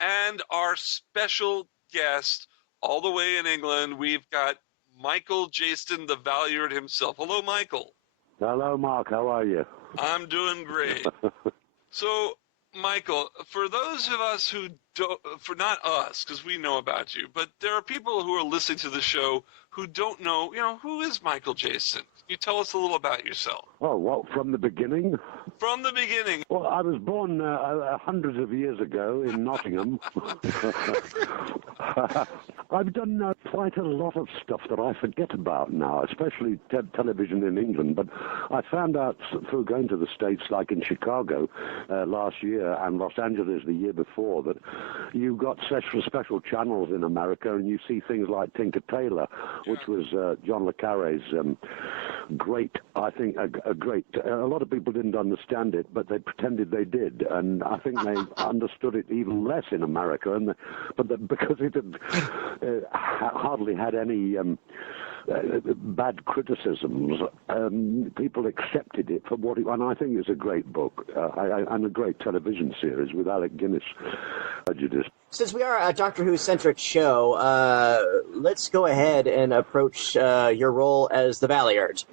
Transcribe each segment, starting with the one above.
And our special guest, all the way in England, we've got Michael Jayston, the Valeyard himself. Hello, Michael. Hello, Mark. How are you? I'm doing great. So, Michael, for those of us who don't, for not us, because we know about you, but there are people who are listening to the show who don't know, who is Michael Jayston? Can you tell us a little about yourself? Oh, well, from the beginning? From the beginning. Well, I was born hundreds of years ago in Nottingham. I've done quite a lot of stuff that I forget about now, especially television in England. But I found out through going to the States, like in Chicago last year and Los Angeles the year before, that you've got special channels in America, and you see things like Tinker Tailor, which was John le Carre's great, I think, a great. A lot of people didn't understand it, but they pretended they did, and I think they understood it even less in America. Because it had hardly had any bad criticisms, people accepted it for what it. And I think it's a great book and a great television series with Alec Guinness. Since we are a Doctor Who-centric show, let's go ahead and approach your role as the Valeyard.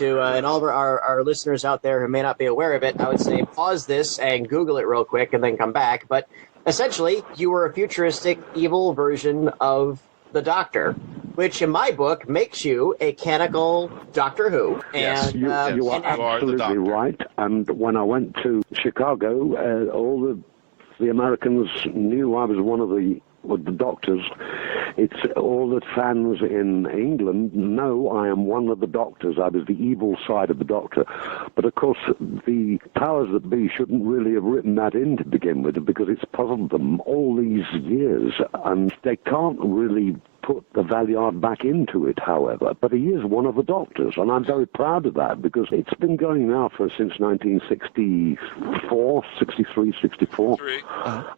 And all of our listeners out there who may not be aware of it, I would say pause this and Google it real quick and then come back. But essentially, you were a futuristic, evil version of the Doctor, which in my book makes you a canonical Doctor Who. Yes, you are absolutely right. And when I went to Chicago, all the Americans knew I was one of the Doctors. It's all the fans in England know I am one of the Doctors. I was the evil side of the Doctor. But of course, the powers that be shouldn't really have written that in to begin with, because it's puzzled them all these years, and they can't really put the Valeyard back into it, however. But he is one of the Doctors, and I'm very proud of that, because it's been going now since 1964, 63, 64.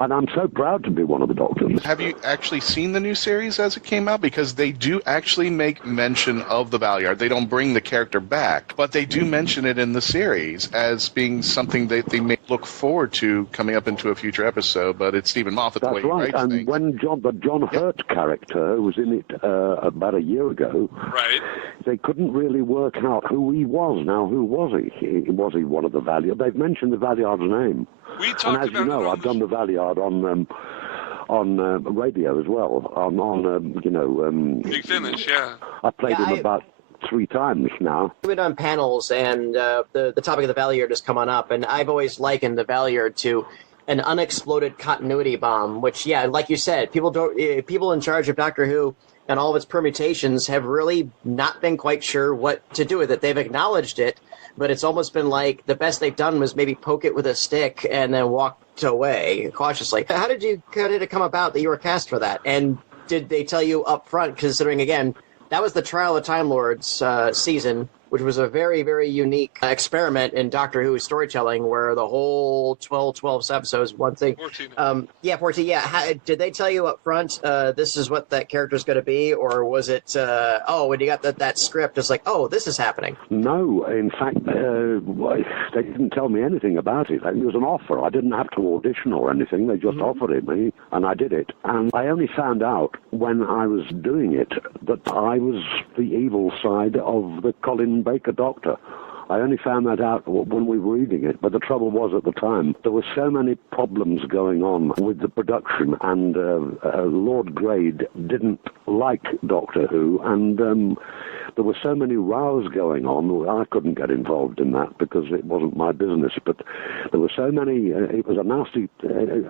And I'm so proud to be one of the Doctors. Have you actually seen the new series as it came out? Because they do actually make mention of the Valeyard. They don't bring the character back, but they do mention it in the series as being something that they may look forward to coming up into a future episode. But it's Stephen Moffat, the way he writes things. And when the John Hurt character, who was in it about a year ago, they couldn't really work out who he was. Now, who was he? Was he one of the Valeyard? They've mentioned the Valeyard's name. And as you know, I've done the Valeyard on radio as well. Big Finish, yeah. I played him about 3 times now. We've been on panels, and the topic of the Valeyard has come on up, and I've always likened the Valeyard to an unexploded continuity bomb, which, like you said, people in charge of Doctor Who and all of its permutations have really not been quite sure what to do with it. They've acknowledged it, but it's almost been like the best they've done was maybe poke it with a stick and then walked away cautiously. How did it come about that you were cast for that? And did they tell you up front, considering, again, that was the Trial of the Time Lords season, which was a very, very unique experiment in Doctor Who storytelling, where the whole 12 episodes, one thing. 14. 14, yeah. Did they tell you up front, this is what that character's going to be? Or was it, when you got that script, it's like, oh, this is happening? No, in fact, they didn't tell me anything about it. It was an offer. I didn't have to audition or anything. They just offered it me, and I did it. And I only found out when I was doing it that I was the evil side of the Colin Baker Doctor. I only found that out when we were reading it, but the trouble was at the time, there were so many problems going on with the production, and Lord Grade didn't like Doctor Who, and there were so many rows going on. I couldn't get involved in that because it wasn't my business, but there were so many, it was a nasty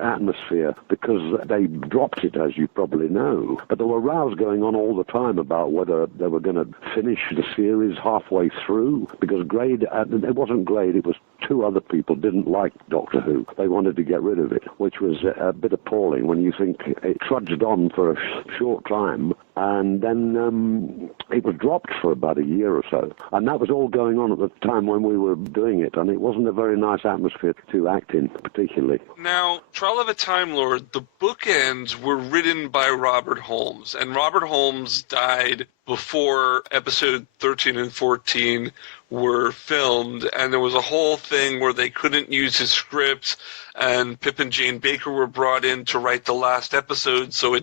atmosphere because they dropped it, as you probably know. But there were rows going on all the time about whether they were going to finish the series halfway through, because Grade, it wasn't Grade, it was 2 other people didn't like Doctor Who. They wanted to get rid of it, which was a bit appalling when you think it trudged on for a short time, and then it was dropped for about a year or so. And that was all going on at the time when we were doing it, and it wasn't a very nice atmosphere to act in, particularly. Now, Trial of a Time Lord, the bookends were written by Robert Holmes, and Robert Holmes died before episode 13 and 14 were filmed, and there was a whole thing where they couldn't use his script, and Pip and Jane Baker were brought in to write the last episode. So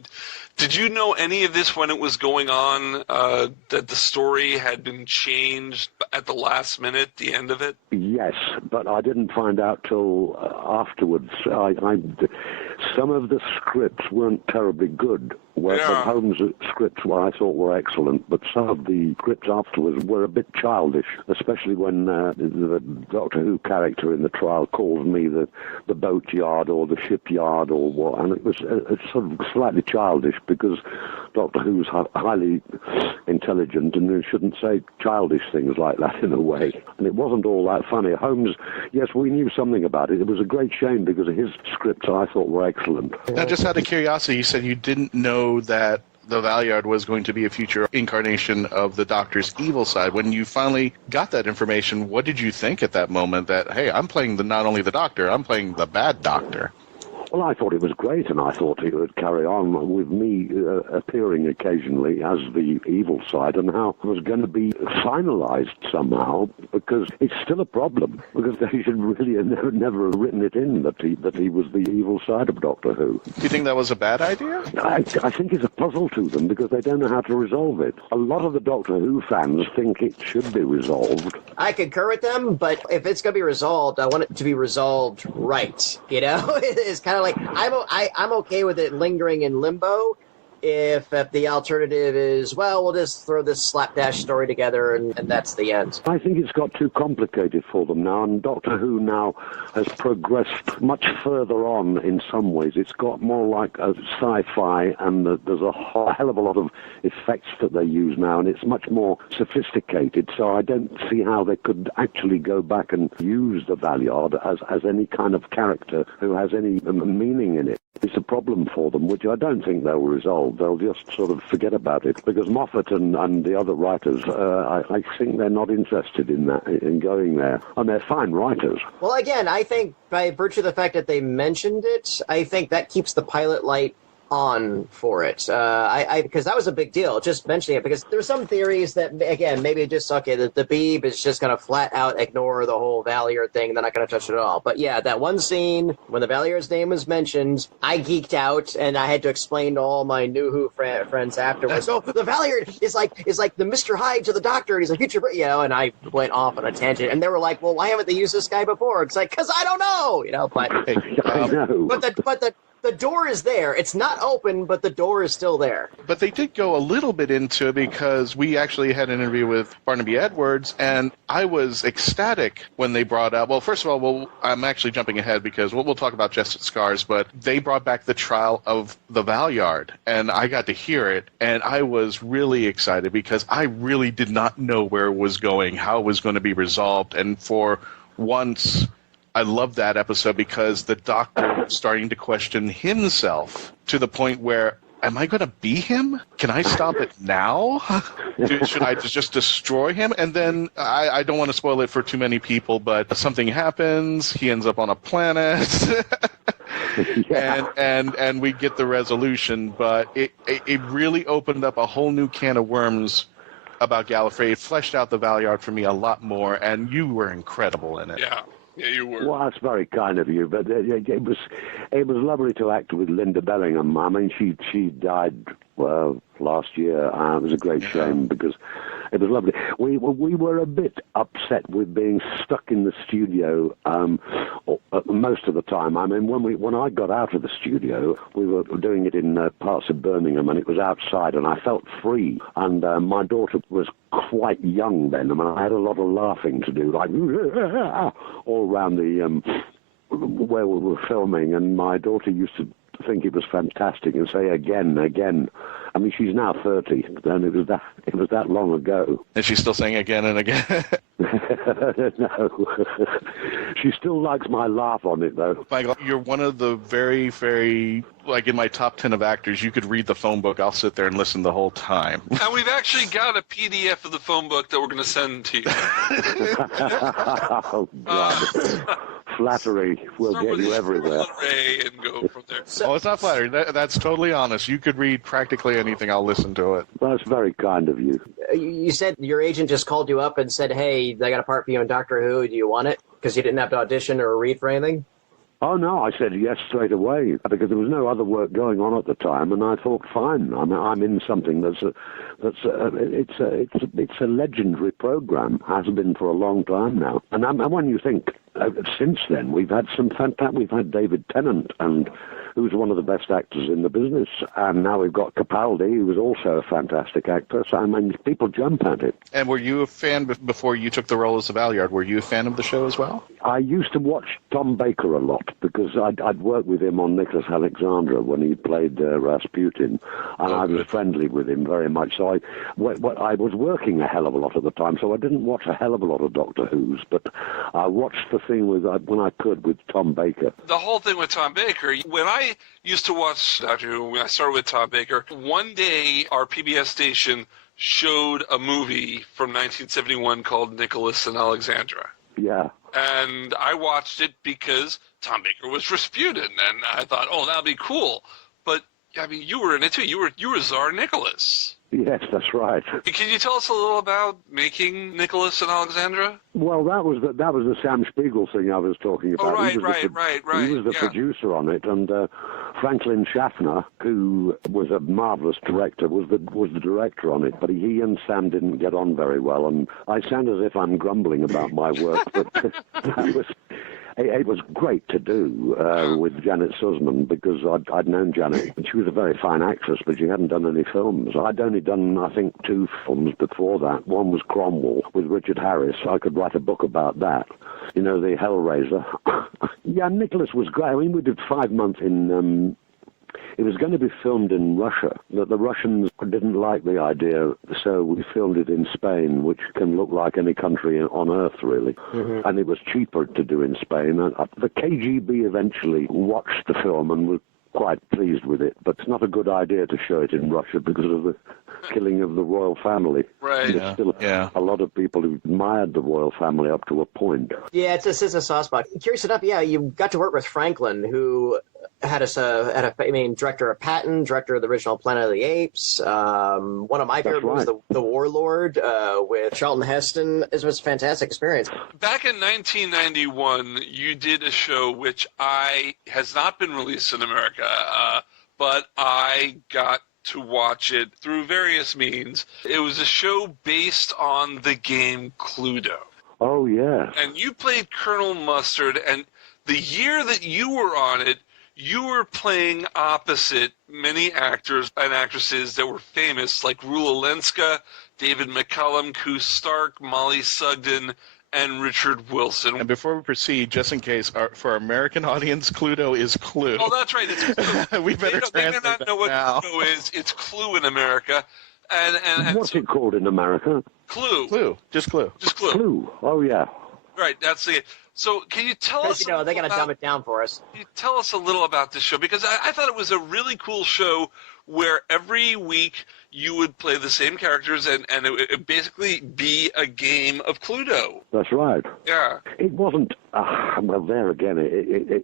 did you know any of this when it was going on, that the story had been changed at the last minute, the end of it? Yes, but I didn't find out till afterwards. Some of the scripts weren't terribly good. Holmes' scripts, I thought were excellent, but some of the scripts afterwards were a bit childish, especially when the Doctor Who character in the trial calls me the boat yard or the shipyard or what, and it was sort of slightly childish because Doctor Who's highly intelligent and you shouldn't say childish things like that in a way. And it wasn't all that funny. Holmes, yes, we knew something about it. It was a great shame because his scripts I thought were excellent. Now, just out of curiosity, you said you didn't know that the Valeyard was going to be a future incarnation of the Doctor's evil side. When you finally got that information, what did you think at that moment that, hey, I'm playing not only the Doctor, I'm playing the bad Doctor? Well, I thought it was great, and I thought it would carry on with me appearing occasionally as the evil side, and how it was going to be finalized somehow, because it's still a problem, because they should really have never have written it in that he was the evil side of Doctor Who. Do you think that was a bad idea? I think it's a puzzle to them, because they don't know how to resolve it. A lot of the Doctor Who fans think it should be resolved. I concur with them, but if it's going to be resolved, I want it to be resolved right, you know? It's kind of like, I'm okay with it lingering in limbo if the alternative is, well, we'll just throw this slapdash story together and that's the end. I think it's got too complicated for them now, and Doctor Who now has progressed much further on in some ways. It's got more like a sci-fi, and there's a hell of a lot of effects that they use now, and it's much more sophisticated, so I don't see how they could actually go back and use the Valeyard as any kind of character who has any meaning in it. It's a problem for them, which I don't think they'll resolve. They'll just sort of forget about it, because Moffat and the other writers, I think they're not interested in that, in going there. And they're fine writers. Well, again, I think by virtue of the fact that they mentioned it, I think that keeps the pilot light on for it, because that was a big deal, just mentioning it, because there's some theories that, again, maybe just, okay, the Beeb is just going to flat out ignore the whole Valeyard thing, they're not going to touch it at all. But yeah, that one scene when the Valeyard's name was mentioned, I geeked out, and I had to explain to all my New Who friends afterwards, oh, the Valeyard is like the Mr. Hyde to the Doctor, and he's a future, you know, and I went off on a tangent, and they were like, well, why haven't they used this guy before? It's like, because I don't know, you know, but... I know. But the door is there. It's not open, but the door is still there. But they did go a little bit into it, because we actually had an interview with Barnaby Edwards, and I was ecstatic when they brought up, well, first of all, I'm actually jumping ahead because we'll talk about Just Scars, but they brought back the trial of the Valeyard, and I got to hear it, and I was really excited because I really did not know where it was going, how it was going to be resolved, and for once... I loved that episode because the Doctor was starting to question himself to the point where, am I going to be him? Can I stop it now? Should I just destroy him? And then, I don't want to spoil it for too many people, but something happens. He ends up on a planet. Yeah. and we get the resolution. But it really opened up a whole new can of worms about Gallifrey. It fleshed out the Valeyard for me a lot more, and you were incredible in it. Yeah. Yeah, you were. Well, that's very kind of you, but it was lovely to act with Linda Bellingham. I mean, she died last year. It was a great shame because it was lovely. We were a bit upset with being stuck in the studio most of the time. I mean, when I got out of the studio, we were doing it in parts of Birmingham, and it was outside, and I felt free. And my daughter was quite young then, and I had a lot of laughing to do, like all around the where we were filming, and my daughter used to think it was fantastic and say again. I mean, she's now 30, and it was that long ago. And she's still saying again and again. No, she still likes my laugh on it, though. Michael, you're one of the very, very, like in my top 10 of actors, you could read the phone book. I'll sit there and listen the whole time. And we've actually got a PDF of the phone book that we're going to send to you. Oh, God. flattery will get you everywhere. Ray and go from there. Oh, it's not flattering. That's totally honest. You could read practically anything. I'll listen to it. That's very kind of you. You said your agent just called you up and said, hey, I got a part for you in Doctor Who. Do you want it? Because you didn't have to audition or read for anything? Oh, no, I said yes straight away because there was no other work going on at the time, and I thought, fine, I'm in something it's a legendary program, has been for a long time now. And when you think, since then, we've had we've had David Tennant, and who's one of the best actors in the business, and now we've got Capaldi, who was also a fantastic actor. So, I mean, people jump at it. And were you a fan before you took the role as the Valeyard? Were you a fan of the show as well? I used to watch Tom Baker a lot because I'd worked with him on Nicholas Alexandra when he played Rasputin, and I was friendly with him very much. So I was working a hell of a lot at the time, so I didn't watch a hell of a lot of Doctor Who's, but I watched the thing when I could with Tom Baker. The whole thing with Tom Baker, when I used to watch Doctor Who, when I started with Tom Baker, one day our PBS station showed a movie from 1971 called Nicholas and Alexandra. Yeah. And I watched it because Tom Baker was Rasputin, and I thought, oh, that'll be cool. But, I mean, you were in it too. You were Tsar Nicholas. Yes, that's right. Can you tell us a little about making Nicholas and Alexandra? Well, that was the Sam Spiegel thing I was talking about. Oh, right. He was the producer on it, and Franklin Schaffner, who was a marvelous director, was the director on it. But he and Sam didn't get on very well, and I sound as if I'm grumbling about my work, but it was great to do with Janet Sussman because I'd known Janet, and she was a very fine actress, but she hadn't done any films. I'd only done, I think, 2 films before that. One was Cromwell with Richard Harris. I could write a book about that. You know, the Hellraiser. Yeah, Nicholas was great. I mean, we did 5 months in... It was going to be filmed in Russia, but the Russians didn't like the idea, so we filmed it in Spain, which can look like any country on Earth, really. Mm-hmm. And it was cheaper to do in Spain. And the KGB eventually watched the film and was quite pleased with it, but it's not a good idea to show it in Russia because of the killing of the royal family. Right. There's still a lot of people who admired the royal family up to a point. Yeah, it's a soft spot. Curious enough, yeah, you got to work with Franklin, who had director of Patton, director of the original Planet of the Apes. One of my favorite was the Warlord with Charlton Heston. It was a fantastic experience. Back in 1991, you did a show which has not been released in America, but I got to watch it through various means. It was a show based on the game Cluedo. Oh, yeah. And you played Colonel Mustard, and the year that you were on it, you were playing opposite many actors and actresses that were famous, like Rula Lenska, David McCallum, Koo Stark, Molly Sugden, and Richard Wilson. And before we proceed, just in case, for our American audience, Cluedo is Clue. Oh, that's right. It's Clue. We better translate They do not know what now. Cluedo is. It's Clue in America. And what's it called in America? Clue. Clue. Just Clue. Just Clue. Clue. Oh, yeah. Right, that's the... So can you tell us... Because, they got to dumb it down for us. Can you tell us a little about this show? Because I thought it was a really cool show where every week you would play the same characters and it would basically be a game of Cluedo. That's right. Yeah. It wasn't... well, there again,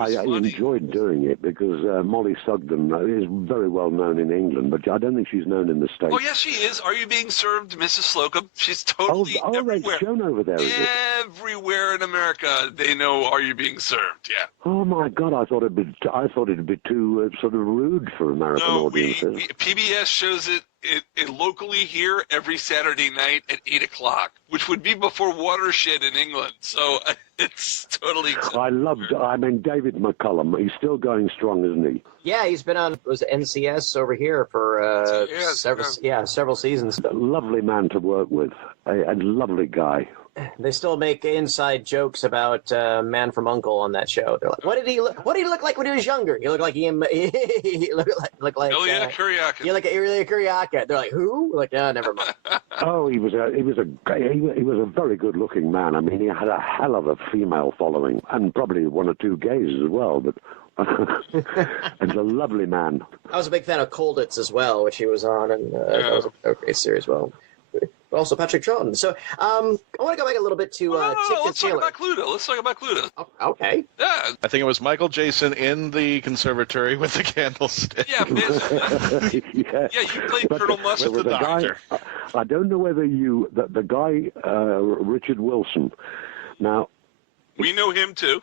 I enjoyed doing it because Molly Sugden is very well known in England, but I don't think she's known in the States. Oh, yes, she is. Are You Being Served, Mrs. Slocum? She's totally everywhere. It's shown over there, is it? Everywhere in America, they know Are You Being Served, yeah. Oh, my God, I thought it'd be too sort of rude for American audiences. PBS shows it locally here every Saturday night at 8 o'clock, which would be before Watershed in England. So it's totally... David McCallum, he's still going strong, isn't he? Yeah, he's been on NCS over here for several seasons. A lovely man to work with, a lovely guy. They still make inside jokes about Man from U.N.C.L.E. on that show. They're like, "What did he look like when he was younger? He looked like he looked like Ilya Kuryakin. He looked like Ilya Kuryakin." They're like, "Who?" We're like, "No, never mind." Oh, he was a very good-looking man. I mean, he had a hell of a female following, and probably 1 or 2 gays as well. But and a lovely man. I was a big fan of Colditz as well, which he was on, and that was a great series. Well. but also Patrick Troughton. So I want to go back a little bit to No, Chick and let's talk Tailor. about Cluedo. Let's talk about Cluedo. Oh, okay. Yeah, I think it was Michael Jayston in the conservatory with the candlestick. yeah, basically. Yeah. Yeah, you played But Colonel Mustard. with the doctor. I don't know whether the guy, Richard Wilson. Now, We know him too.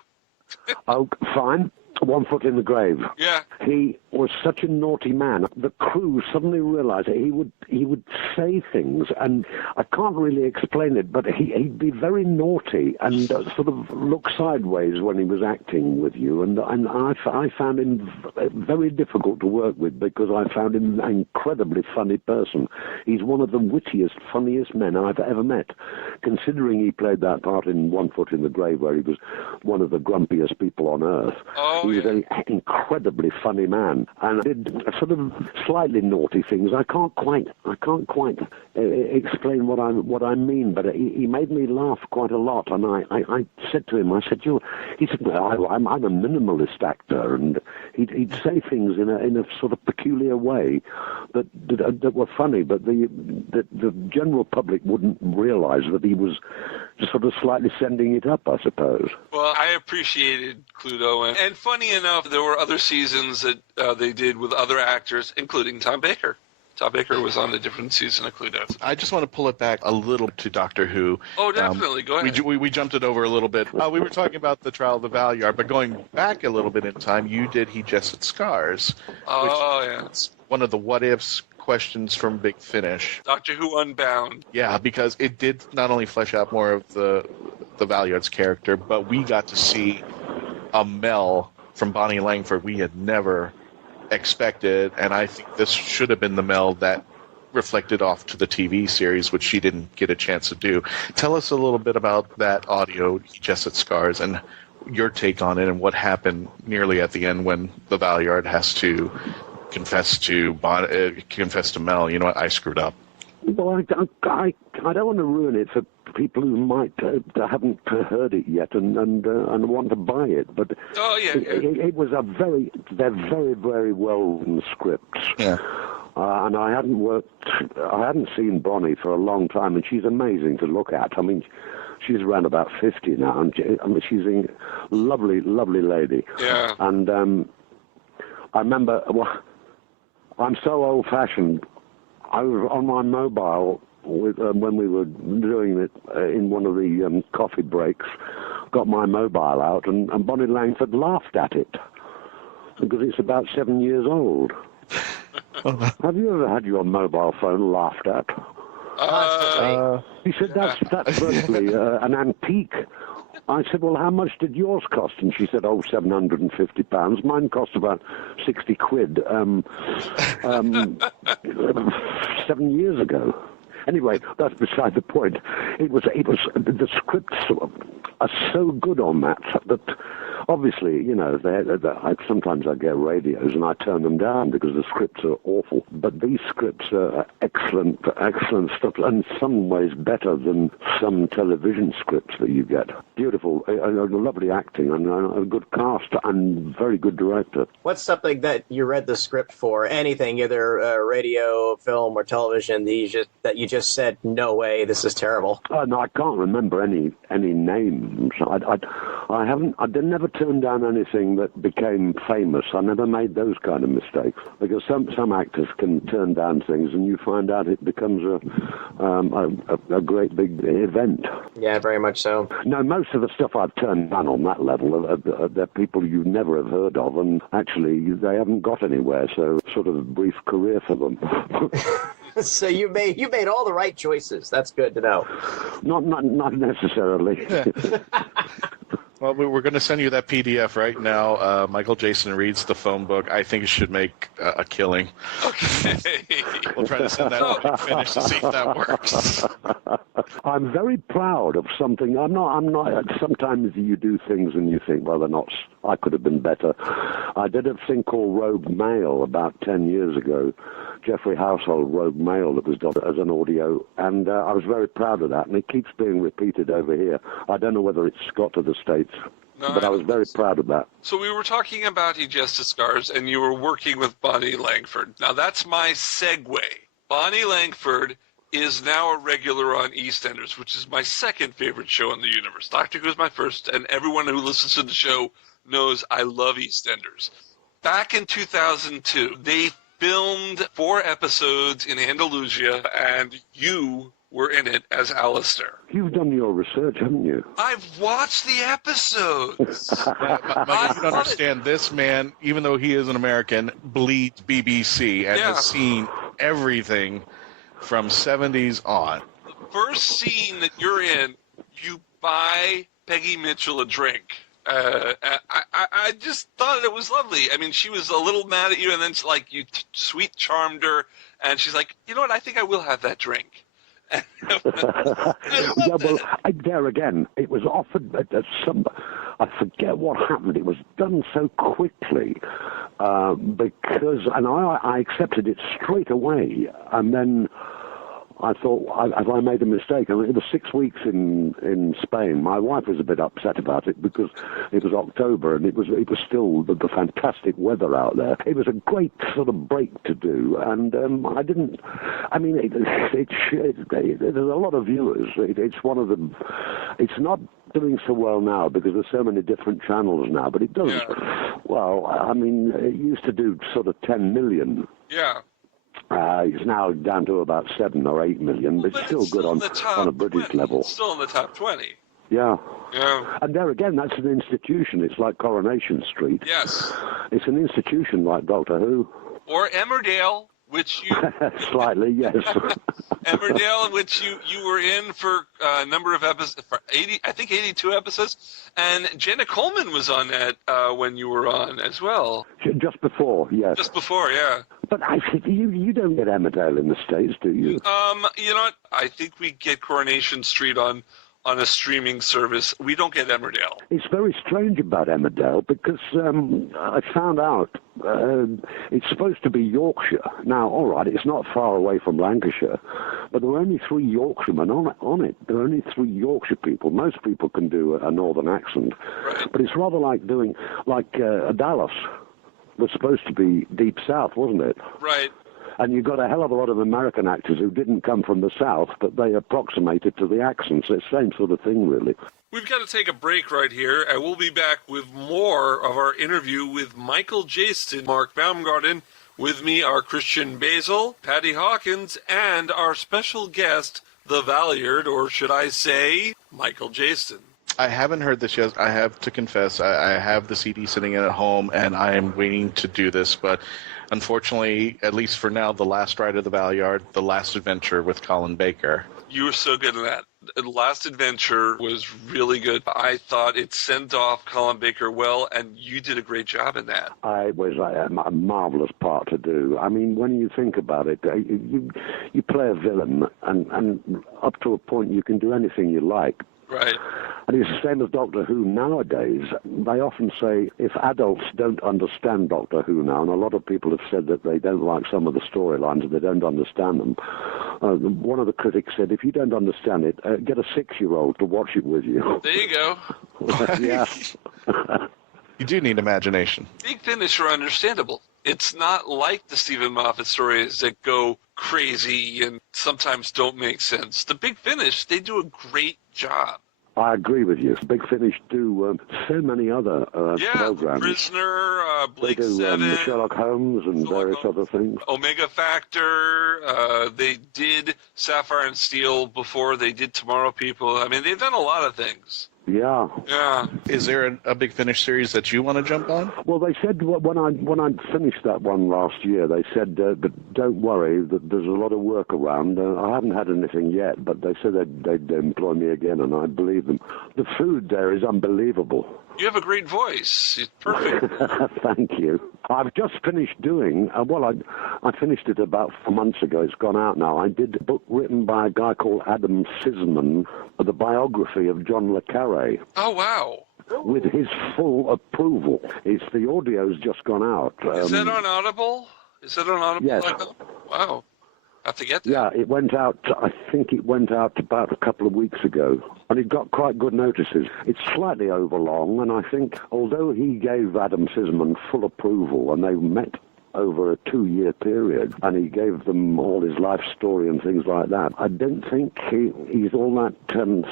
oh, fine. 1 foot in the grave. Yeah. He was such a naughty man. The crew suddenly realized that he would say things, and I can't really explain it, but he'd be very naughty and sort of look sideways when he was acting with you, and I found him very difficult to work with because I found him an incredibly funny person. He's one of the wittiest, funniest men I've ever met, considering he played that part in 1 Foot in the Grave where he was one of the grumpiest people on earth. Oh, He was an incredibly funny man, and did sort of slightly naughty things. I can't quite explain what I mean, but he made me laugh quite a lot. And I said to him, he said, well, I'm a minimalist actor, and he'd say things in a sort of peculiar way that were funny, but the general public wouldn't realize that he was just sort of slightly sending it up, I suppose. Well, I appreciated Cluedo, and funny enough, there were other seasons that they did with other actors, including Tom Baker. Tom Baker was on a different season of Cluedo. I just want to pull it back a little to Doctor Who. Oh, definitely. Go ahead. We jumped it over a little bit. We were talking about the trial of the Valeyard, but going back a little bit in time, you did He Jested Scars. Oh, yeah. It's one of the what-ifs questions from Big Finish. Doctor Who Unbound. Yeah, because it did not only flesh out more of the Valeyard's character, but we got to see a Mel from Bonnie Langford we had never expected, and I think this should have been the Mel that reflected off to the TV series, which she didn't get a chance to do. Tell us a little bit about that audio, He Jested Scars, and your take on it, and what happened nearly at the end when the Valeyard has to confess to Mel, you know what, I screwed up. Well, I don't want to ruin it for people who might haven't heard it yet and want to buy it. But Oh, yeah. it was they're very, very well written scripts. Yeah. And I hadn't seen Bonnie for a long time, and she's amazing to look at. I mean, she's around about 50 now, and she's a lovely, lovely lady. Yeah. And I remember, well, I'm so old-fashioned. I was on my mobile when we were doing it in one of the coffee breaks, got my mobile out, and Bonnie Langford laughed at it because it's about 7 years old. Have you ever had your mobile phone laughed at? He said, that's virtually an antique. I said, well, how much did yours cost? And she said, oh, £750. Mine cost about 60 quid 7 years ago. Anyway, that's beside the point. It was the scripts are so good on that obviously, you know, sometimes I get radios and I turn them down because the scripts are awful. But these scripts are excellent stuff, and in some ways better than some television scripts that you get. Beautiful, lovely acting, and a good cast, and very good director. What's something that you read the script for? Anything, either radio, film, or television, that you just said, no way, this is terrible? No, I can't remember any names. I never turned down anything that became famous. I never made those kind of mistakes, because some actors can turn down things and you find out it becomes a great big event. Yeah, very much so. No, most of the stuff I've turned down on that level they're people you never have heard of, and actually they haven't got anywhere, so sort of a brief career for them. So you made all the right choices. That's good to know. Not necessarily. Well, we're going to send you that PDF right now. Michael Jayston reads the phone book. I think it should make a killing. Okay. We'll try to send that to Big Finish to see if that works. I'm very proud of something. I'm not. Sometimes you do things and you think, well, they're not. I could have been better. I did a thing called Rogue Mail about 10 years ago. Jeffrey Household Rogue Mail that was done as an audio, and I was very proud of that, and it keeps being repeated over here. I don't know whether it's got to the States, but I was very proud of that. So we were talking about He Jested Scars, and you were working with Bonnie Langford. Now that's my segue. Bonnie Langford is now a regular on EastEnders, which is my second favorite show in the universe. Doctor Who is my first, and everyone who listens to the show knows I love EastEnders. Back in 2002, they filmed 4 episodes in Andalusia, and you were in it as Alistair. You've done your research, haven't you? I've watched the episodes. Mike, you don't understand. This man, even though he is an American, bleeds BBC and has seen everything from 70s on. The first scene that you're in, you buy Peggy Mitchell a drink. I just thought it was lovely. I mean, she was a little mad at you, and then you sweet charmed her, and she's like, you know what? I think I will have that drink. There again, it was offered at some. I forget what happened. It was done so quickly because, and I accepted it straight away, and then I thought, have I made a mistake? I mean, it was 6 weeks in Spain. My wife was a bit upset about it because it was October and it was still the fantastic weather out there. It was a great sort of break to do, and I didn't. I mean, there's a lot of viewers. It's one of them. It's not doing so well now because there's so many different channels now, but it does. Yeah. Well, I mean, it used to do sort of 10 million. Yeah. It's now down to about 7 or 8 million, but it's still good on a British level. It's still in the top 20. Yeah. Yeah. And there again, that's an institution. It's like Coronation Street. Yes. It's an institution like Doctor Who. Or Emmerdale, which you... Slightly, yes. Emmerdale, which you were in for a number of episodes, for 82 episodes, and Jenna Coleman was on that when you were on as well. Just before, yes. Just before, yeah. But I think you don't get Emmerdale in the States, do you? You know what? I think we get Coronation Street on a streaming service. We don't get Emmerdale. It's very strange about Emmerdale because I found out it's supposed to be Yorkshire. Now, all right, it's not far away from Lancashire, but there were only 3 Yorkshiremen on it. There are only 3 Yorkshire people. Most people can do a northern accent. Right. But it's rather like doing, Dallas was supposed to be deep south, wasn't it? Right. And you've got a hell of a lot of American actors who didn't come from the South, but they approximated to the accents. It's the same sort of thing, really. We've got to take a break right here, and we'll be back with more of our interview with Michael Jayston, Mark Baumgarten. With me are Christian Basil, Patty Hawkins, and our special guest, the Valeyard, or should I say, Michael Jayston. I haven't heard this yet. I have to confess, I have the CD sitting at home, and I am waiting to do this, but unfortunately, at least for now, The Last Ride of the Valeyard, The Last Adventure with Colin Baker. You were so good at that. The Last Adventure was really good. I thought it sent off Colin Baker well, and you did a great job in that. It was a marvelous part to do. I mean, when you think about it, you play a villain, and up to a point you can do anything you like. Right. And it's the same as Doctor Who nowadays. They often say if adults don't understand Doctor Who now, and a lot of people have said that they don't like some of the storylines and they don't understand them. One of the critics said, if you don't understand it, get a 6-year-old to watch it with you. There you go. Yeah. You do need imagination. Big Finish are understandable. It's not like the Stephen Moffat stories that go crazy and sometimes don't make sense. The Big Finish, they do a great job. I agree with you. Big Finish do so many other programs. Prisoner, Blake they do 7. Sherlock Holmes and various other things. Omega Factor. They did Sapphire and Steel before they did Tomorrow People. I mean, they've done a lot of things. Yeah. Yeah. Is there a Big Finish series that you want to jump on? Well, they said when I finished that one last year, they said that don't worry, that there's a lot of work around. I haven't had anything yet, but they said they'd employ me again, and I believe them. The food there is unbelievable. You have a great voice. It's perfect. Thank you. I've just finished doing, I finished it about 4 months ago. It's gone out now. I did a book written by a guy called Adam Sisman, the biography of John le Carre. Oh, wow. With his full approval. The audio's just gone out. Is that on Audible? Yes. Wow. I have to get that. Yeah, it went out, I think it went out about a couple of weeks ago, and it got quite good notices. It's slightly overlong, and I think although he gave Adam Sisman full approval, and they met over a 2-year period, and he gave them all his life story and things like that. I don't think he's all that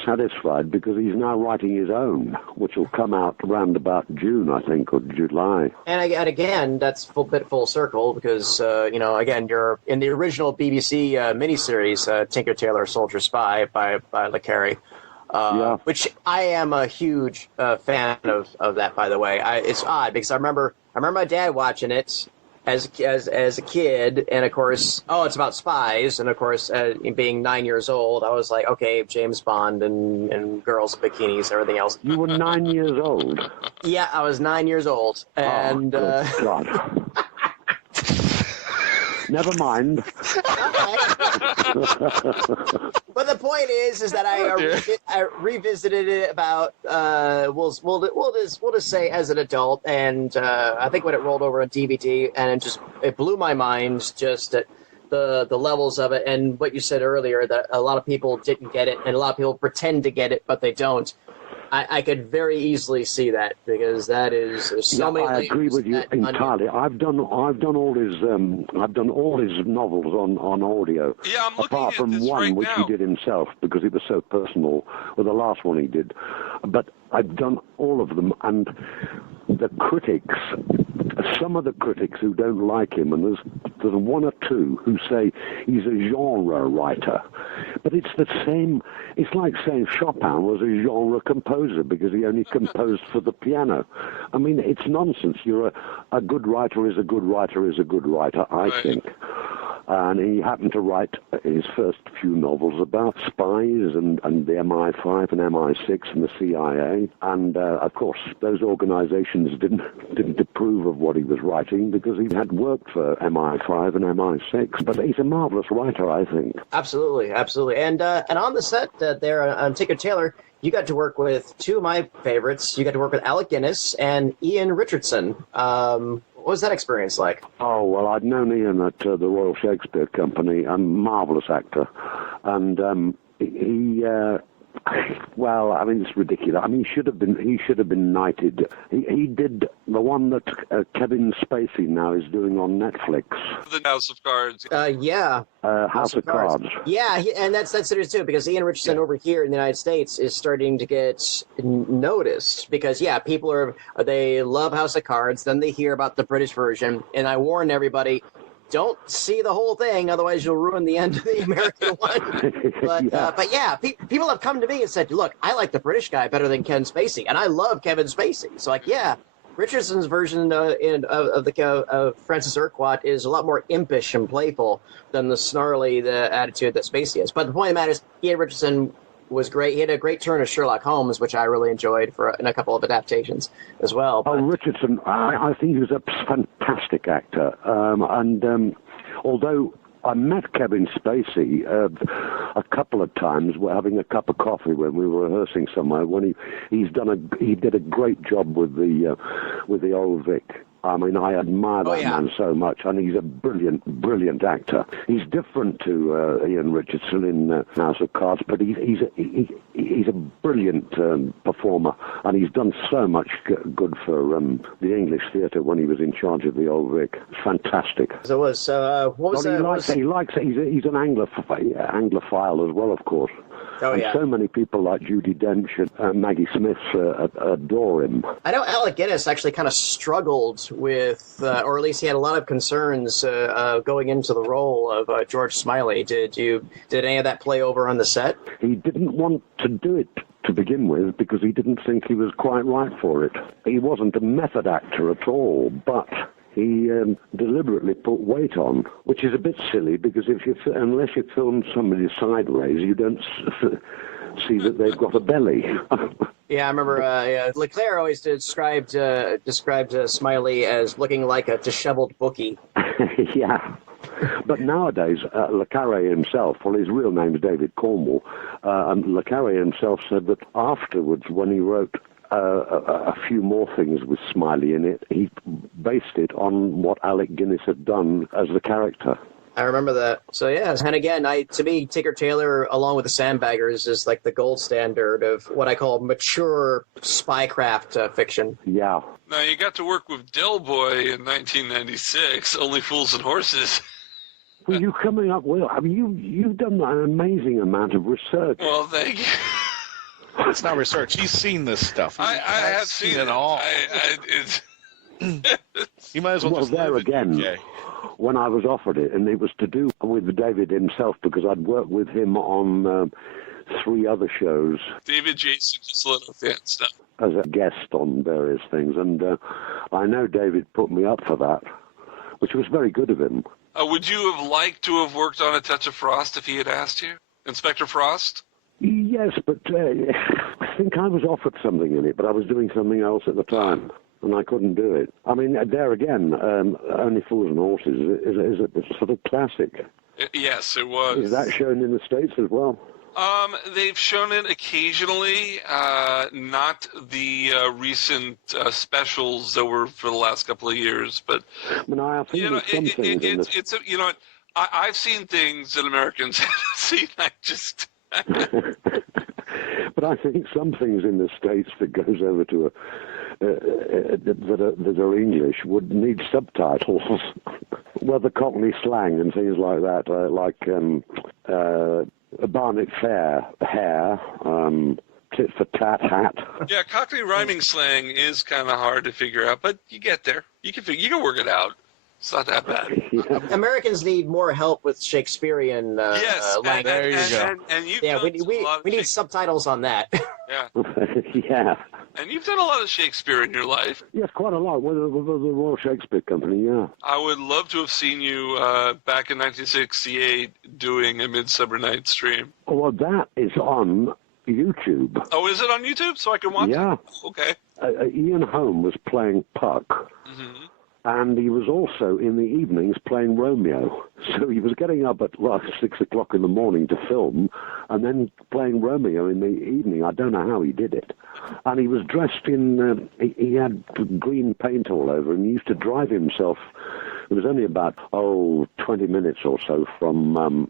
satisfied, because he's now writing his own, which will come out around about June, I think, or July. And again, that's full circle, because, again, you're in the original BBC miniseries, Tinker Tailor Soldier Spy by Le Carre. Which I am a huge fan of that, by the way. It's odd because I remember my dad watching it as a kid, and of course, it's about spies, and of course, being 9 years old, I was like, okay, James Bond and girls' bikinis, everything else. You were 9 years old? Yeah, I was 9 years old, and good God. Never mind. But the point is that I revisited it about we'll just say as an adult, and I think when it rolled over on DVD, and it blew my mind just at the levels of it, and what you said earlier, that a lot of people didn't get it, and a lot of people pretend to get it, but they don't. I could very easily see that, because that is so many. I agree with you entirely. I've done all his novels on audio. Yeah, I'm looking apart at from this one right which now. he did himself, because it was so personal. Well, the last one he did, but I've done all of them, and the critics. Some of the critics who don't like him, and there's one or two who say he's a genre writer, but it's the same. It's like saying Chopin was a genre composer because he only composed for the piano. I mean, it's nonsense. A good writer is a good writer is a good writer, I think. And he happened to write his first few novels about spies and the MI5 and MI6 and the CIA. And, of course, those organizations didn't approve of what he was writing, because he had worked for MI5 and MI6. But he's a marvelous writer, I think. Absolutely, absolutely. And on the set there on Tinker Tailor, you got to work with two of my favorites. You got to work with Alec Guinness and Ian Richardson. What was that experience like? Oh, well, I'd known Ian at the Royal Shakespeare Company, a marvelous actor. And he well, I mean, it's ridiculous. I mean, he should have been knighted. He did the one that Kevin Spacey now is doing on Netflix. The House of Cards. Yeah. House of Cards. Yeah, and that's serious too, because Ian Richardson over here in the United States is starting to get noticed, because people they love House of Cards, then they hear about the British version, and I warn everybody, don't see the whole thing, otherwise you'll ruin the end of the American one. But people have come to me and said, look, I like the British guy better than Kevin Spacey, and I love Kevin Spacey. So Richardson's version of Francis Urquhart is a lot more impish and playful than the attitude that Spacey is. But the point of the matter is, Ian Richardson was great. He had a great turn of Sherlock Holmes, which I really enjoyed in a couple of adaptations as well. But Richardson, I think he was a fantastic actor. Although I met Kevin Spacey a couple of times. We're having a cup of coffee when we were rehearsing somewhere. When he did a great job with the old Vic. I mean, I admire that man so much, and he's a brilliant, brilliant actor. He's different to Ian Richardson in House of Cards, but he's a brilliant performer, and he's done so much good for the English theatre when he was in charge of the old Vic. Fantastic. So he's an Anglophile as well, of course. So many people like Judi Dench and Maggie Smith adore him. I know Alec Guinness actually kind of struggled with, or at least he had a lot of concerns going into the role of George Smiley. Did any of that play over on the set? He didn't want to do it to begin with, because he didn't think he was quite right for it. He wasn't a method actor at all, but he deliberately put weight on, which is a bit silly, because unless you film somebody sideways, you don't see that they've got a belly. Yeah, I remember Leclerc always described Smiley as looking like a disheveled bookie. Yeah. But nowadays, Le Carre himself, well, his real name's David Cornwall, and Le Carre himself said that afterwards, when he wrote a few more things with Smiley in it, he based it on what Alec Guinness had done as the character. I remember that. So yeah, and again, to me, Tinker Tailor, along with the Sandbaggers, is like the gold standard of what I call mature spycraft fiction. Yeah. Now, you got to work with Del Boy in 1996, Only Fools and Horses. Well, you're coming up with. I mean, you've done an amazing amount of research. Well, thank you. It's not research. He's seen this stuff. I have seen it all. You might as well just there live again. it, When I was offered it, and it was to do with David himself, because I'd worked with him on 3 other shows. David Jayston, just a little fan stuff. As a guest on various things, and I know David put me up for that, which was very good of him. Would you have liked to have worked on A Touch of Frost if he had asked you? Inspector Frost? Yes, but I think I was offered something in it, but I was doing something else at the time, and I couldn't do it. I mean, there again, Only Fools and Horses is a sort of classic. Yes, it was. Is that shown in the States as well? They've shown it occasionally, not the recent specials that were for the last couple of years, but I mean, I think there's some things in this. it's you know, I've seen things that Americans haven't seen. I just. But I think some things in the States that goes over to that are English would need subtitles. Well, the Cockney slang and things like that, like a barnet fair, hair, tit for tat, hat. Yeah, Cockney rhyming slang is kind of hard to figure out, but you get there. You can work it out. It's not that bad. Yeah. Americans need more help with Shakespearean yes, language. There you go. And you've Yeah, done we need subtitles on that. Yeah, Yeah. and you've done a lot of Shakespeare in your life. Yes, quite a lot with the Royal Shakespeare Company, yeah. I would love to have seen you back in 1968 doing a Midsummer Night Stream. Well, that is on YouTube. Oh, is it on YouTube so I can watch Yeah. it? Okay. Ian Holm was playing Puck, Mm-hmm. and he was also in the evenings playing Romeo. So he was getting up at 6 o'clock in the morning to film, and then playing Romeo in the evening. I don't know how he did it. And he was dressed in, he had green paint all over, and he used to drive himself. It was only about, 20 minutes or so from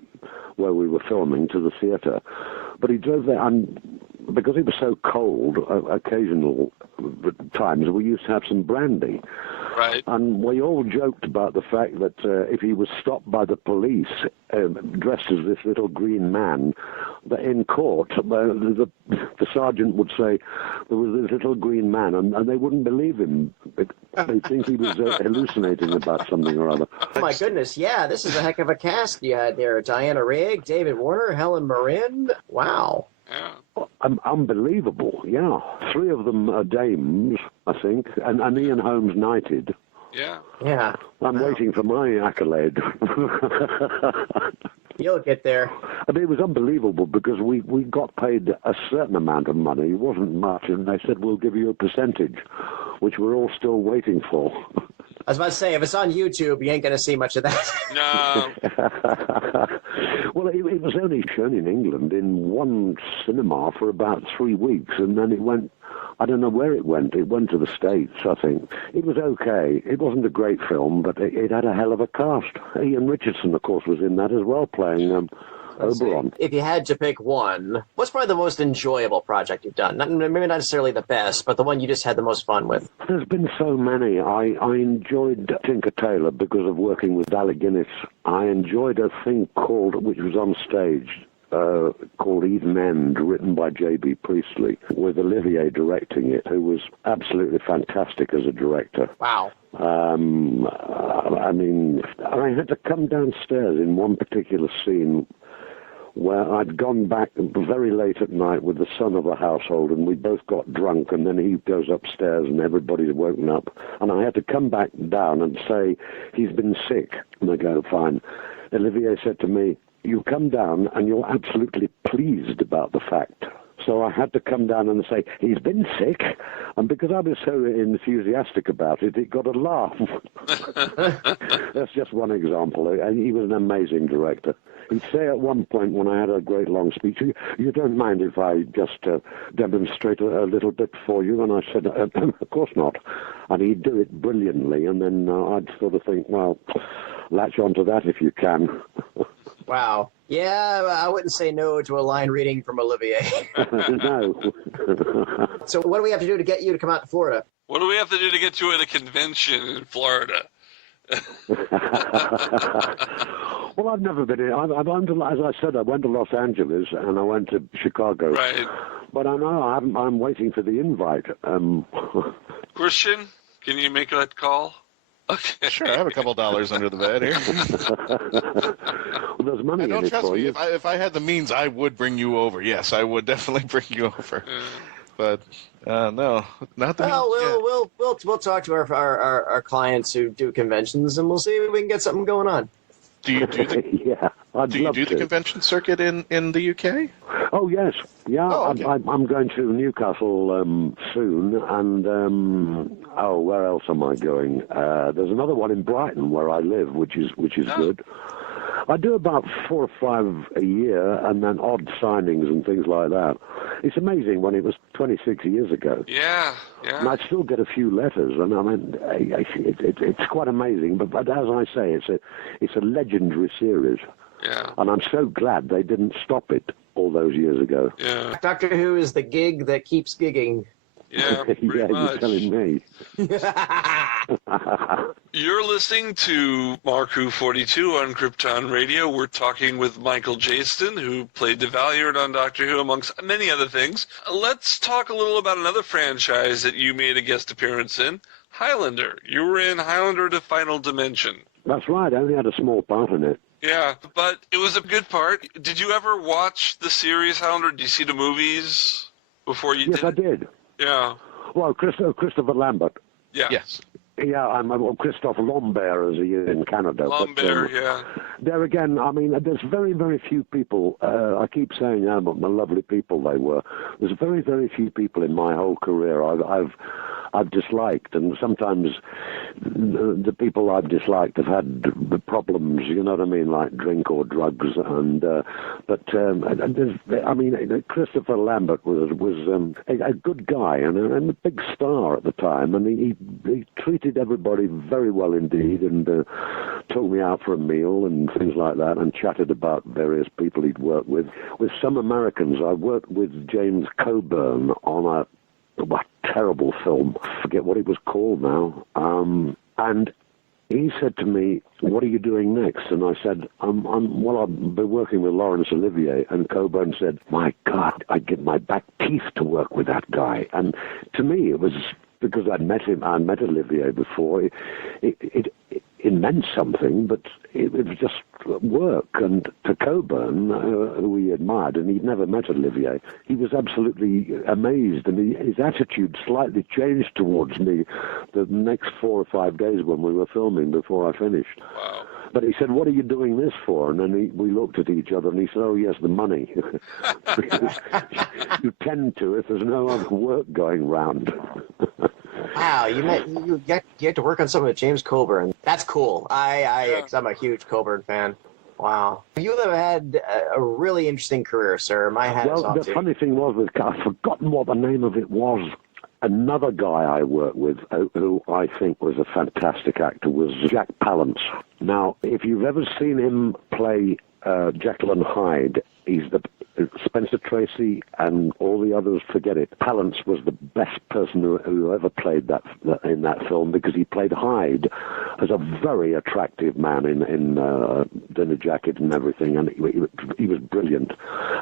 where we were filming to the theatre. But he drove there, and because it was so cold, occasional times, we used to have some brandy. Right. And we all joked about the fact that if he was stopped by the police dressed as this little green man, that in court the sergeant would say there was this little green man, and they wouldn't believe him. They'd think he was hallucinating about something or other. Oh my goodness, yeah, this is a heck of a cast you had there. Diana Rigg, David Warner, Helen Mirren. Wow. Yeah. Unbelievable, yeah. 3 of them are dames, I think, and Ian Holmes knighted. Yeah. Yeah. I'm waiting for my accolade. You'll get there. I mean, it was unbelievable because we got paid a certain amount of money. It wasn't much, and they said, we'll give you a percentage, which we're all still waiting for. I was about to say, if it's on YouTube, you ain't going to see much of that. No. Well, it was only shown in England in one cinema for about 3 weeks, and then it went, I don't know where it went. It went to the States, I think. It was okay. It wasn't a great film, but it had a hell of a cast. Ian Richardson, of course, was in that as well, playing Oberon. If you had to pick one, what's probably the most enjoyable project you've done? Maybe not necessarily the best, but the one you just had the most fun with. There's been so many. I enjoyed Tinker Tailor because of working with Alec Guinness. I enjoyed a thing which was on stage, called Eden End, written by J.B. Priestley, with Olivier directing it, who was absolutely fantastic as a director. Wow. I mean, I had to come downstairs in one particular scene where I'd gone back very late at night with the son of the household, and we both got drunk, and then he goes upstairs and everybody's woken up, and I had to come back down and say, he's been sick. And I go, fine. Olivier said to me, you come down and you're absolutely pleased about the fact. So I had to come down and say, he's been sick. And because I was so enthusiastic about it, it got a laugh. That's just one example. And he was an amazing director. He'd say at one point when I had a great long speech, you don't mind if I just demonstrate a little bit for you? And I said, of course not. And he'd do it brilliantly. And then I'd sort of think, well, latch onto that if you can. Wow. Yeah, I wouldn't say no to a line reading from Olivier. No. So what do we have to do to get you to come out to Florida? What do we have to do to get you at a convention in Florida? Well, I've never been in. I've been to, as I said, I went to Los Angeles and I went to Chicago. Right. But I know I'm waiting for the invite. Christian, can you make that call? Okay. Sure, I have a couple dollars under the bed here. Well, there's money And in don't it trust for me, you. if I had the means, I would bring you over. Yes, I would definitely bring you over. But no, not the means Well, we'll talk to our clients who do conventions, and we'll see if we can get something going on. Do you do the Yeah, I'd do you love do the to. convention circuit in the UK? Oh yes, yeah. Oh, okay. I'm going to Newcastle soon, and where else am I going? There's another one in Brighton where I live, which is good. I do about 4 or 5 a year, and then odd signings and things like that. It's amazing when it was 26 years ago. Yeah, And yeah. I still get a few letters, and I mean, it's quite amazing. But as I say, it's a legendary series, Yeah. and I'm so glad they didn't stop it all those years ago. Yeah. Doctor Who is the gig that keeps gigging. Yeah, pretty Yeah, much. you're telling me. You're listening to Mark Who 42 on Krypton Radio. We're talking with Michael Jayston, who played the Valeyard on Doctor Who, amongst many other things. Let's talk a little about another franchise that you made a guest appearance in, Highlander. You were in Highlander: The Final Dimension. That's right. I only had a small part in it. Yeah, but it was a good part. Did you ever watch the series Highlander? Did you see the movies before you Yes, did? I did. Yeah. Well, Christopher Lambert. Yeah. Yes. Yeah, well, Christophe Lambert, as he is in Canada. Lambert, yeah. There again, I mean, there's very, very few people. I keep saying how lovely people they were. There's very, very few people in my whole career I've disliked, and sometimes the people I've disliked have had the problems, you know what I mean, like drink or drugs. I mean, Christopher Lambert was a good guy and a big star at the time, and he treated everybody very well indeed, and took me out for a meal and things like that, and chatted about various people he'd worked with. With some Americans, I worked with James Coburn on a terrible film. I forget what it was called now. And he said to me, "What are you doing next?" And I said, I'll be working with Laurence Olivier." And Coburn said, "My God, I get my back teeth to work with that guy." And to me, it was because I'd met him. I met Olivier before. It meant something, but it was just work. And to Coburn, who he admired, and he'd never met Olivier, he was absolutely amazed, and his attitude slightly changed towards me the next 4 or 5 days when we were filming before I finished. Wow. But he said, "What are you doing this for?" And then we looked at each other, and he said, "Oh, yes, the money." You tend to if there's no other work going round. Wow, you get to work on something with James Coburn. That's cool. I'm a huge Coburn fan. Wow. You have had a really interesting career, sir. My hat is off The to you. funny thing was, I've forgotten what the name of it was. Another guy I worked with, who I think was a fantastic actor, was Jack Palance. Now, if you've ever seen him play Jekyll and Hyde, he's the Spencer Tracy and all the others, forget it. Palance was the best person who ever played that in that film, because he played Hyde as a very attractive man in dinner jacket and everything, and he was brilliant,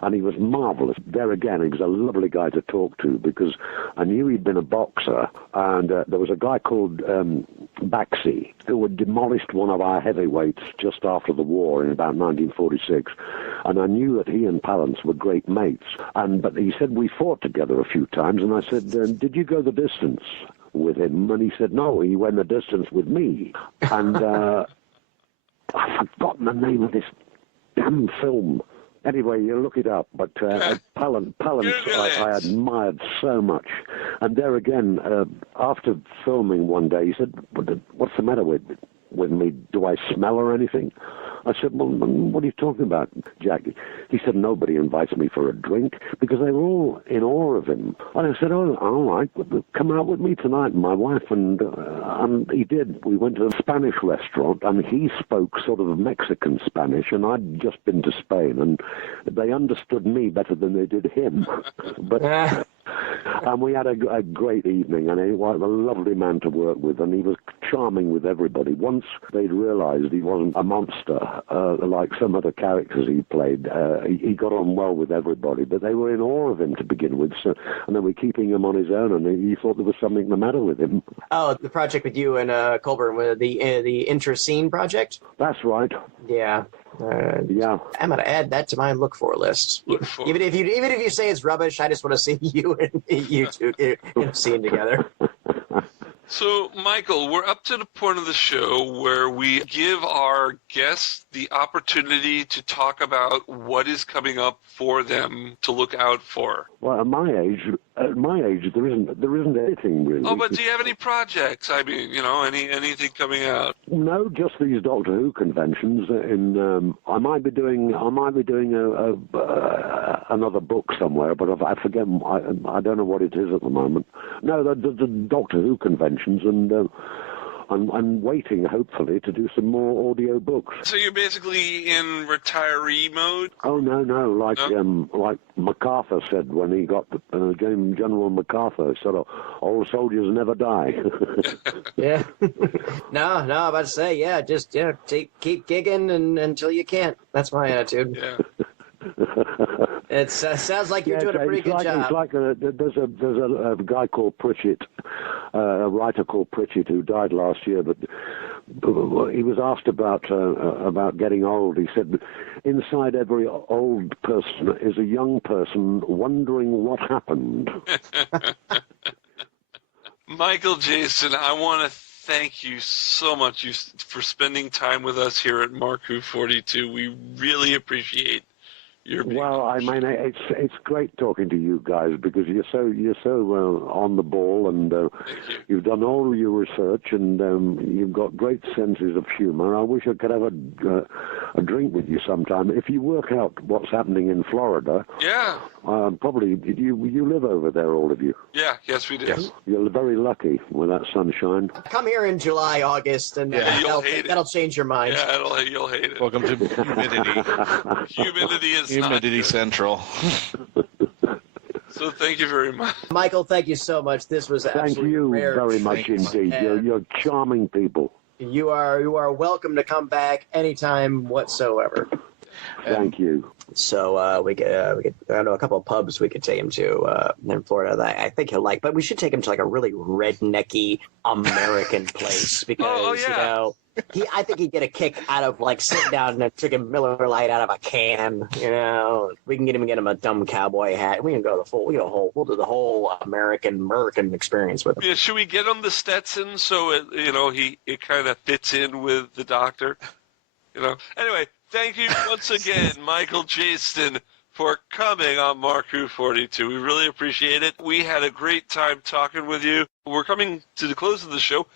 and he was marvelous. There again, he was a lovely guy to talk to, because I knew he'd been a boxer, and there was a guy called Baxi who had demolished one of our heavyweights just after the war in about 1946, and I knew that he and Palance were great mates. But he said we fought together a few times, and I said, "Did you go the distance with him?" And he said, "No, he went the distance with me." And I've forgotten the name of this damn film. Anyway, you look it up. But Palance, I admired so much. And there again, after filming one day, he said, "What's the matter with me? Do I smell or anything?" I said, well, what are you talking about, Jackie? He said, nobody invites me for a drink, because they were all in awe of him. And I said, oh, all right, come out with me tonight, my wife, and he did. We went to a Spanish restaurant, and he spoke sort of Mexican Spanish, and I'd just been to Spain, and they understood me better than they did him. But and we had a great evening, and he was a lovely man to work with, and he was charming with everybody. Once they'd realized he wasn't a monster like some other characters he played, he got on well with everybody, but they were in awe of him to begin with, so, and they were keeping him on his own, and he thought there was something the matter with him. Oh, the project with you and Colburn, with the Intrascene project? That's right. Yeah. Yeah. I'm gonna add that to my look for list. Even if you say it's rubbish, I just want to see you and you two in a scene together. So, Michael, we're up to the point of the show where we give our guests the opportunity to talk about what is coming up for them to look out for. Well, at my age, there isn't anything really. Oh, but do you have any projects? I mean, anything coming out? No, just these Doctor Who conventions. I might be doing another book somewhere, but I forget. I don't know what it is at the moment. No, the Doctor Who conventions, and I'm waiting, hopefully, to do some more audio books. So you're basically in retiree mode? Oh, no. Like MacArthur said when he got General MacArthur said, "Old soldiers never die." Yeah. No, I'm about to say, just keep gigging until you can't. That's my attitude. Yeah. It sounds like you're doing a pretty good job. It's like there's a guy called Pritchett, a writer called Pritchett who died last year, but he was asked about getting old. He said, inside every old person is a young person wondering what happened. Michael Jayston, I want to thank you so much for spending time with us here at Mark Who 42. We really appreciate Well, I mean, it's great talking to you guys because you're so on the ball, and you've done all your research, and you've got great senses of humor. I wish I could have a drink with you sometime. If you work out what's happening in Florida, probably you live over there, all of you. Yeah, yes, we do. Yes. You're very lucky with that sunshine. Come here in July, August, and that'll change your mind. Yeah, you'll hate it. Welcome to humidity. Humidity is Humidity Central. So thank you very much. Michael, thank you so much. This was absolutely Thank you rare. very much indeed. You're charming people. You are welcome to come back anytime whatsoever. Thank you. So we could I know a couple of pubs we could take him to in Florida that I think he'll like, but we should take him to like a really rednecky American place because I think he'd get a kick out of like sitting down and drinking Miller Lite out of a can. We can get him a dumb cowboy hat. We can go we'll do the whole American experience with him. Yeah, should we get him the Stetson so it kind of fits in with the Doctor? Anyway. Thank you once again, Michael Jayston, for coming on Mark Who 42. We really appreciate it. We had a great time talking with you. We're coming to the close of the show.